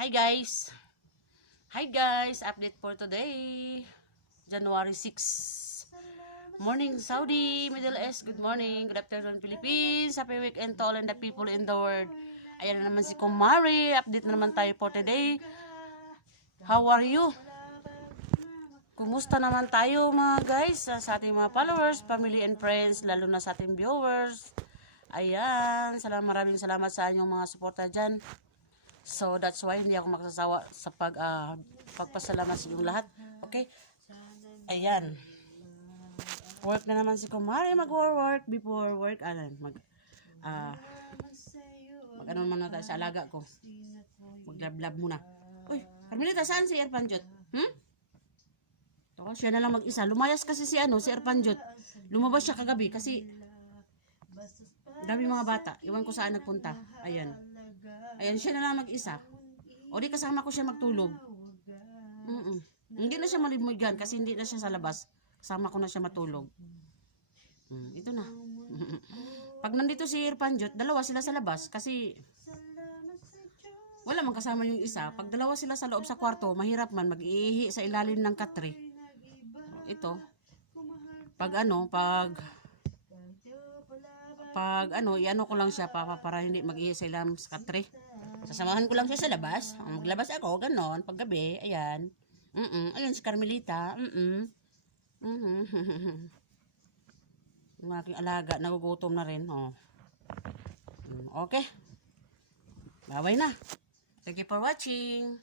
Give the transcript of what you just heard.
Hi guys! Hi guys! Update for today, January 6. Morning Saudi, Middle East, good morning, good afternoon Philippines, happy weekend to all and the people in the world. Ayan na naman si Kumari, update na naman tayo for today. How are you? Kumusta naman tayo mga guys sa ating mga followers, family and friends, lalo na sa ating viewers. Ayan, maraming salamat sa inyong mga suporta dyan. So that's why hindi ako magsasawa sa pagpasalamat sa inyong lahat. Okay? Ayan. Work na naman si Kumari, mag-work before work. Mag-ano naman na tayo sa alaga ko. Mag-lab-lab muna. Uy, Carmelita, saan si Erpanjot? Ito, siya na lang mag-isa. Lumayas kasi si Erpanjot. Lumabas siya kagabi kasi dami mga bata. Iwan ko saan nagpunta. Ayan. Ayan, siya na lang mag-isa. O di kasama ko siya magtulog. Hindi na siya malimigan kasi hindi na siya sa labas. Kasama ko na siya matulog. Ito na. Pag nandito si Erpanjot, dalawa sila sa labas kasi wala man kasama yung isa. Pag dalawa sila sa loob sa kwarto, mahirap man mag-iihi sa ilalim ng katre. Ito. Iano ko lang siya para hindi mag-ihi sa ilalim sa katre. Sasamahan ko lang siya sa labas. Maglabas ako, ganon. Paggabi, ayan. Ayan si Carmelita. Yung aking alaga, nagugutom na rin. Oh. Okay. Bye-bye na. Thank you for watching.